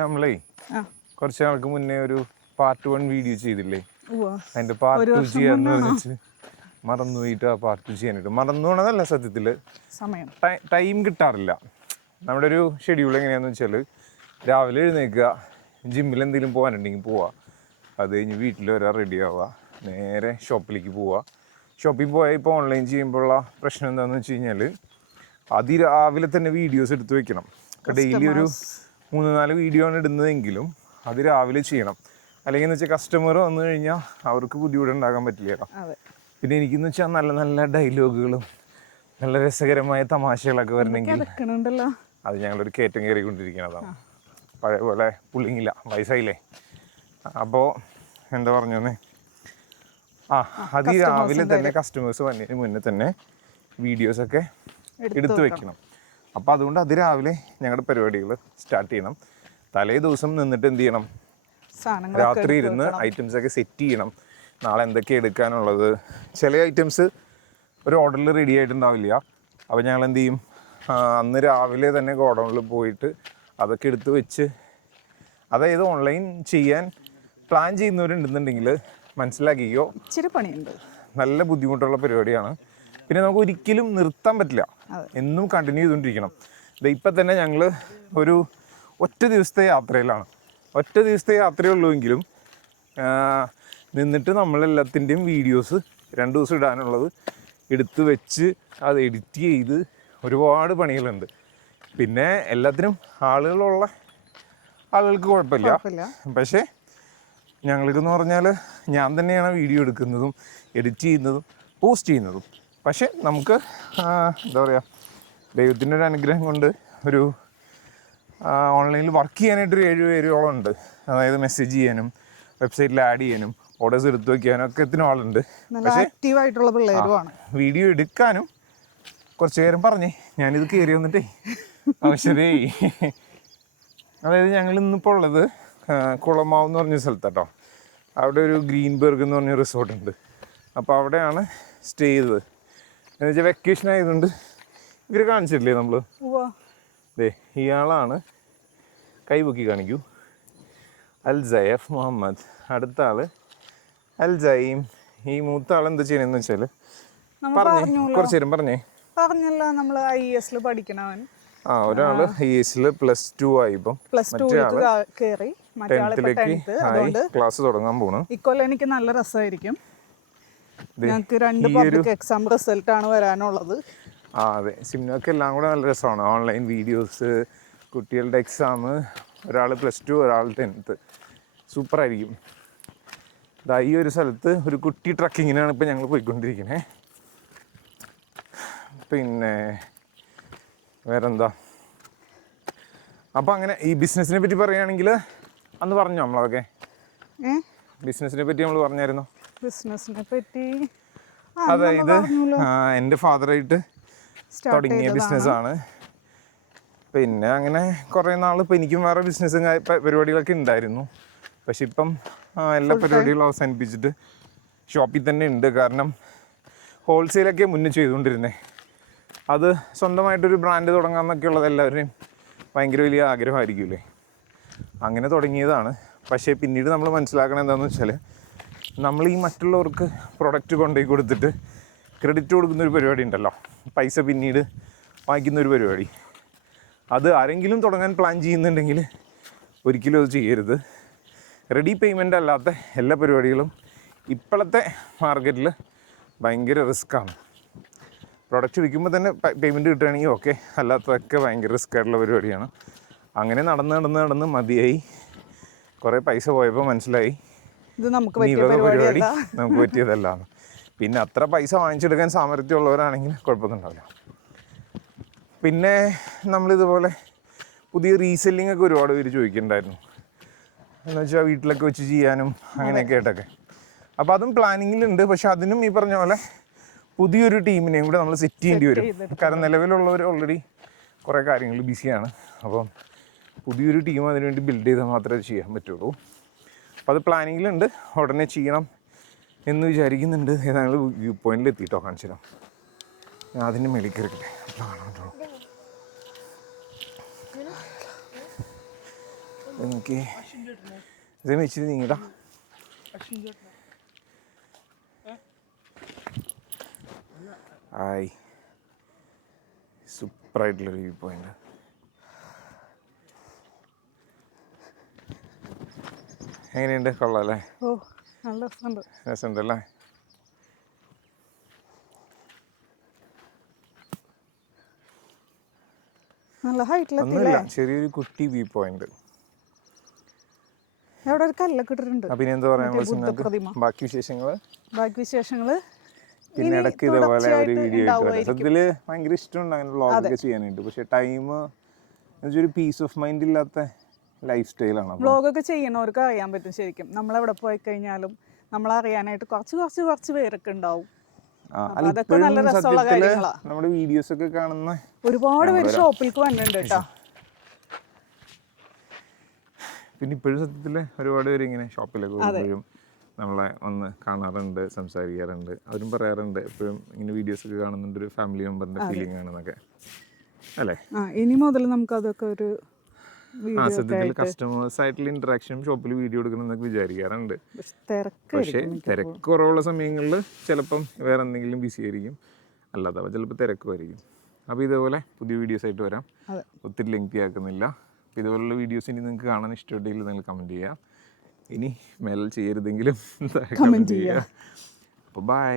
നമ്മളേ കുറച്ച് നാൾക്ക് മുന്നേ ഒരു പാർട്ട് 1 വീഡിയോ ചെയ്തില്ലേ? അതിന്റെ പാർട്ട് 2 ചെയ്യാന്ന് പറഞ്ഞിട്ട് മറന്നു പോയിട്ട് ആ പാർട്ട് 2 ചെയ്യാനായിട്ട് മറന്നു പോണതല്ല, സത്യത്തില് ടൈം കിട്ടാറില്ല. നമ്മുടെ ഒരു ഷെഡ്യൂൾ എങ്ങനെയാന്ന് വെച്ചാൽ രാവിലെ എഴുന്നേൽക്കുക, ജിമ്മിൽ എന്തെങ്കിലും പോകാനുണ്ടെങ്കിൽ പോവുക, അത് കഴിഞ്ഞ് വീട്ടിൽ വരാൻ റെഡി ആവുക, നേരെ ഷോപ്പിലേക്ക് പോവുക. ഷോപ്പിൽ പോയാൽ ഇപ്പോൾ ഓൺലൈൻ ചെയ്യുമ്പോഴുള്ള പ്രശ്നം എന്താണെന്ന് വെച്ച് കഴിഞ്ഞാൽ അതിരാവിലെ തന്നെ വീഡിയോസ് എടുത്ത് വെക്കണം. ഇപ്പോൾ ഡെയിലി ഒരു 3-4 വീഡിയോ ആണ് ഇടുന്നതെങ്കിലും അത് രാവിലെ ചെയ്യണം. അല്ലെങ്കിൽ എന്ന് വെച്ചാൽ കസ്റ്റമർ വന്നു കഴിഞ്ഞാൽ അവർക്ക് ബുദ്ധിമുട്ടുണ്ടാകാൻ പറ്റില്ല. പിന്നെ എനിക്കെന്ന് വെച്ചാൽ നല്ല നല്ല ഡയലോഗുകളും നല്ല രസകരമായ തമാശകളൊക്കെ വരണമെങ്കിൽ അത് ഞങ്ങളൊരു കയറ്റം കയറിക്കൊണ്ടിരിക്കുന്നതാണ്. പഴയ പോലെ പുള്ളിങ്ങില്ല, വയസ്സായില്ലേ. അപ്പോൾ എന്താ പറഞ്ഞേ, അത് രാവിലെ തന്നെ കസ്റ്റമേഴ്സ് വന്നതിന് മുന്നേ തന്നെ വീഡിയോസൊക്കെ എടുത്തു വെക്കണം. അപ്പോൾ അതുകൊണ്ട് അത് രാവിലെ ഞങ്ങളുടെ പരിപാടികൾ സ്റ്റാർട്ട് ചെയ്യണം. തലേ ദിവസം നിന്നിട്ട് എന്ത് ചെയ്യണം, രാത്രി ഇരുന്ന് ഐറ്റംസൊക്കെ സെറ്റ് ചെയ്യണം. നാളെ എന്തൊക്കെ എടുക്കാനുള്ളത്. ചില ഐറ്റംസ് ഒരു ഓർഡറിൽ റെഡി ആയിട്ടുണ്ടാവില്ല. അപ്പോൾ ഞങ്ങൾ എന്ത് ചെയ്യും, അന്ന് രാവിലെ തന്നെ ഗോഡൗണിൽ പോയിട്ട് അതൊക്കെ എടുത്ത് വെച്ച്, അതായത് ഓൺലൈൻ ചെയ്യാൻ പ്ലാൻ ചെയ്യുന്നവരുണ്ടെന്നുണ്ടെങ്കിൽ മനസ്സിലാക്കിയോ, ഇച്ചിരി പണിയുണ്ട്, നല്ല ബുദ്ധിമുട്ടുള്ള പരിപാടിയാണ്. പിന്നെ നമുക്ക് ഒരിക്കലും നിർത്താൻ പറ്റില്ല, എന്നും കണ്ടിന്യൂ ചെയ്തുകൊണ്ടിരിക്കണം. ഇപ്പം തന്നെ ഞങ്ങൾ ഒരു ഒറ്റ ദിവസത്തെ യാത്രയിലാണ്. ഒറ്റ ദിവസത്തെ യാത്രയുള്ളൂവെങ്കിലും നിന്നിട്ട് നമ്മളെല്ലാത്തിൻ്റെയും വീഡിയോസ് 2 ദിവസം ഇടാനുള്ളത് എടുത്ത് വെച്ച് അത് എഡിറ്റ് ചെയ്ത് ഒരുപാട് പണികളുണ്ട്. പിന്നെ എല്ലാത്തിനും ആളുകൾക്ക് കുഴപ്പമില്ല. പക്ഷേ ഞങ്ങൾക്കെന്ന് പറഞ്ഞാൽ ഞാൻ തന്നെയാണ് വീഡിയോ എടുക്കുന്നതും എഡിറ്റ് ചെയ്യുന്നതും പോസ്റ്റ് ചെയ്യുന്നതും. പക്ഷേ നമുക്ക് എന്താ പറയുക, ദൈവത്തിൻ്റെ ഒരു അനുഗ്രഹം കൊണ്ട് ഒരു ഓൺലൈനിൽ വർക്ക് ചെയ്യാനായിട്ടൊരു 7 പേരോളം ഉണ്ട്. അതായത് മെസ്സേജ് ചെയ്യാനും വെബ്സൈറ്റിൽ ആഡ് ചെയ്യാനും ഓർഡേഴ്സ് എടുത്തു വയ്ക്കാനും ഒക്കെ എത്തിനും ആളുണ്ട്. പക്ഷേ വീഡിയോ എടുക്കാനും കുറച്ച് നേരം പറഞ്ഞേ ഞാനിത് കയറി വന്നിട്ടേ ആവശ്യമേ. അതായത് ഞങ്ങൾ ഇന്നിപ്പോൾ ഉള്ളത് കുളമാവ് എന്ന് പറഞ്ഞ സ്ഥലത്താട്ടോ. അവിടെ ഒരു ഗ്രീൻബർഗ് എന്ന് പറഞ്ഞ റിസോർട്ടുണ്ട്. അപ്പോൾ അവിടെയാണ് സ്റ്റേ ചെയ്തത്. എന്ന് വെച്ചാൽ വെക്കേഷൻ ആയതുകൊണ്ട് ഇവർ കാണിച്ചിട്ടില്ലേ നമ്മൾ, ഇയാളാണ്, കൈപൊക്കി കാണിക്കൂ, അൽ സയഫ് മുഹമ്മദ്. അടുത്ത ആള് അൽ ജയീം. ഈ മൂത്ത ആൾ എന്താ ചെയ്യണമെന്ന് വെച്ചാൽ കുറച്ചു നേരം പറഞ്ഞല്ലോ, നമ്മൾ IAS പഠിക്കണവൻ. ഒരാള് IAS +2 ആയി. ഇപ്പം ക്ലാസ് തുടങ്ങാൻ പോണു. ഇക്കൊല്ലം എനിക്ക് നല്ല രസമായിരിക്കും. ഞങ്ങൾക്ക് 2 പബ്ലിക് എക്സാം റിസൾട്ട് ആണ് വരാനുള്ളത്. അതെ, സിംനോക്ക് എല്ലാം കൂടെ നല്ല രസമാണ്. ഓൺലൈൻ വീഡിയോസ്, കുട്ടികളുടെ എക്സാം, ഒരാൾ +2 ഒരാൾ 10th. സൂപ്പറായിരിക്കും. ഈ ഒരു സ്ഥലത്ത് ഒരു കുട്ടി ട്രക്കിങ്ങിനാണ് ഇപ്പം ഞങ്ങൾ പോയിക്കൊണ്ടിരിക്കുന്നത്. പിന്നെ വേറെന്താ, അപ്പോൾ അങ്ങനെ ഈ ബിസിനസ്സിനെ പറ്റി പറയുകയാണെങ്കിൽ അന്ന് പറഞ്ഞോ നമ്മളതൊക്കെ, ബിസിനസ്സിനെ പറ്റി നമ്മൾ പറഞ്ഞായിരുന്നോ? ബിസിനസ്സിനെ പറ്റി അതായത് എൻ്റെ ഫാദറായിട്ട് തുടങ്ങിയ ബിസിനസ്സാണ്. പിന്നെ അങ്ങനെ കുറേ നാൾ ഇപ്പം എനിക്കും വേറെ ബിസിനസ്സും പരിപാടികളൊക്കെ ഉണ്ടായിരുന്നു. പക്ഷെ ഇപ്പം എല്ലാ പരിപാടികളും അവസാനിപ്പിച്ചിട്ട് ഷോപ്പിൽ തന്നെ ഉണ്ട്. കാരണം ഹോൾസെയിലൊക്കെ മുന്നേ ചെയ്തുകൊണ്ടിരുന്നത്. അത് സ്വന്തമായിട്ടൊരു ബ്രാൻഡ് തുടങ്ങാമെന്നൊക്കെ ഉള്ളത് എല്ലാവരുടെയും ഭയങ്കര വലിയ ആഗ്രഹമായിരിക്കില്ലേ. അങ്ങനെ തുടങ്ങിയതാണ്. പക്ഷേ പിന്നീട് നമ്മൾ മനസ്സിലാക്കണം എന്താണെന്ന് വെച്ചാൽ, നമ്മൾ ഈ മറ്റുള്ളവർക്ക് പ്രൊഡക്റ്റ് കൊണ്ടുപോയി കൊടുത്തിട്ട് ക്രെഡിറ്റ് കൊടുക്കുന്നൊരു പരിപാടി ഉണ്ടല്ലോ, പൈസ പിന്നീട് വാങ്ങിക്കുന്നൊരു പരിപാടി. അത് ആരെങ്കിലും തുടങ്ങാൻ പ്ലാൻ ചെയ്യുന്നുണ്ടെങ്കിൽ ഒരിക്കലും അത് ചെയ്യരുത്. റെഡി പേയ്മെൻ്റ് അല്ലാത്ത എല്ലാ പരിപാടികളും ഇപ്പോഴത്തെ മാർക്കറ്റിൽ ഭയങ്കര റിസ്ക്കാണ്. പ്രൊഡക്റ്റ് വിൽക്കുമ്പോൾ തന്നെ പേയ്മെൻറ്റ് കിട്ടുകയാണെങ്കിൽ ഓക്കെ, അല്ലാത്തതൊക്കെ ഭയങ്കര റിസ്ക് ആയിട്ടുള്ള പരിപാടിയാണ്. അങ്ങനെ നടന്ന് മതിയായി. കുറേ പൈസ പോയപ്പോൾ മനസ്സിലായി പരിപാടി നമുക്ക് പറ്റിയതല്ല. പിന്നെ അത്ര പൈസ വാങ്ങിച്ചെടുക്കാൻ സാമർത്ഥ്യമുള്ളവരാണെങ്കിൽ കുഴപ്പമൊന്നും ഉണ്ടാവില്ല. പിന്നെ നമ്മളിതുപോലെ പുതിയ റീസെല്ലിംഗ് ഒക്കെ ഒരുപാട് പേര് ചോദിക്കുന്നുണ്ടായിരുന്നു. എന്ന് വെച്ചാൽ വീട്ടിലൊക്കെ വെച്ച് ചെയ്യാനും അങ്ങനെയൊക്കെ ആയിട്ടൊക്കെ. അപ്പോൾ അതും പ്ലാനിങ്ങിലുണ്ട്. പക്ഷെ അതിനും ഈ പറഞ്ഞ പോലെ പുതിയൊരു ടീമിനെയും കൂടെ നമ്മൾ സെറ്റ് ചെയ്യേണ്ടി വരും. കാരണം നിലവിലുള്ളവർ ഓൾറെഡി കുറേ കാര്യങ്ങൾ ബിസിയാണ്. അപ്പം പുതിയൊരു ടീം അതിനുവേണ്ടി ബിൽഡ് ചെയ്താൽ മാത്രമേ ചെയ്യാൻ പറ്റുള്ളൂ. അപ്പോൾ അത് പ്ലാനിങ്ങിലുണ്ട്, ഉടനെ ചെയ്യണം എന്ന് വിചാരിക്കുന്നുണ്ട്. ഏതാണ്ട് വ്യൂ പോയിന്റിൽ എത്തിയിട്ടോ, കാണിച്ചു തരാം. ഞാൻ അതിൻ്റെ മേളിൽ കയറിക്കട്ടെ. എനിക്ക് ഇതേ ഇച്ചിരി നീങ്ങിടാ. ആയി സൂപ്പറായിട്ടുള്ളൊരു വ്യൂ പോയിന്റ്. എങ്ങനെയുണ്ട്? കൊള്ളാം അല്ലേ? ഓ നല്ല രസമുണ്ട്. രസമുണ്ടല്ലേ? നല്ല ഹൈറ്റിലെത്തി. ഒന്നുമില്ല, ചെറിയൊരു കുട്ടി വ്യൂ പോയിന്റ്. അവിടെ ഒരു കല്ലൊക്കെ ഇട്ടിട്ടുണ്ട്. പിന്നെ എന്താ പറയാ, ബാക്കി വിശേഷങ്ങള് പിന്നെ ഇടയ്ക്ക് ഇതേപോലെ ഒരു വീഡിയോ ആയിട്ട് വരാം. സത്യത്തില് ഭയങ്കര ഇഷ്ടമുണ്ട് അങ്ങനെ വ്ളോഗൊക്കെ ചെയ്യാനായിട്ട്. പക്ഷെ ടൈം ഒരു പീസ് ഓഫ് മൈൻഡ് ഇല്ലാത്ത ലൈഫ് സ്റ്റൈലാണ്. വ്ളോഗൊക്കെ ചെയ്യണവർക്ക് അറിയാൻ പറ്റും ശരിക്കും. നമ്മളെവിടെ പോയി കഴിഞ്ഞാലും നമ്മളറിയാനായിട്ട് കുറച്ച് പേരൊക്കെ ഉണ്ടാവും. അതൊക്കെ നല്ല രസമുള്ള കാര്യങ്ങളാണ്. നമ്മുടെ വീഡിയോസ് ഒക്കെ കാണുന്ന ഒരുപാട് പേര് ഷോപ്പിലേക്ക് വന്നിട്ടുണ്ട് കേട്ടോ. പിന്നെ ഇപ്പോഴും സത്യത്തില് ഒരുപാട് പേര് ഇങ്ങനെ ഷോപ്പിലൊക്കെ വരുമ്പോഴും നമ്മളെ വന്ന് കാണാറുണ്ട്, സംസാരിക്കാറുണ്ട്. അവരും പറയാറുണ്ട് എപ്പോഴും ഇങ്ങനെ വീഡിയോസ് ഒക്കെ കാണുന്നുണ്ട്, ഒരു ഫാമിലി മെമ്പറിന്റെ ഫീലിംഗ് ആണെന്നൊക്കെ അല്ലേ? ഇനി മുതൽ നമുക്ക് അതൊക്കെ ഒരു സത്യത്തിൽ കസ്റ്റമേഴ്സ് ആയിട്ടുള്ള ഇന്ററാക്ഷൻ ഷോപ്പിൽ വീഡിയോ എടുക്കണം എന്നൊക്കെ വിചാരിക്കാറുണ്ട്. പക്ഷേ തിരക്ക് കുറവുള്ള സമയങ്ങളിൽ ചിലപ്പം വേറെ എന്തെങ്കിലും ബിസി ആയിരിക്കും, അല്ലാതെ ചിലപ്പോൾ തിരക്കുമായിരിക്കും. അപ്പോൾ ഇതേപോലെ പുതിയ വീഡിയോസ് ആയിട്ട് വരാം. ഒത്തിരി ലെങ്തി ആക്കുന്നില്ല. ഇതുപോലുള്ള വീഡിയോസ് ഇനി നിങ്ങൾക്ക് കാണാൻ ഇഷ്ടമുണ്ടെങ്കിൽ നിങ്ങൾ കമൻറ്റ് ചെയ്യുക. ഇനി മേലെ ചെയ്യരുതെങ്കിലും കമൻറ്റ് ചെയ്യുക. അപ്പോൾ ബൈ.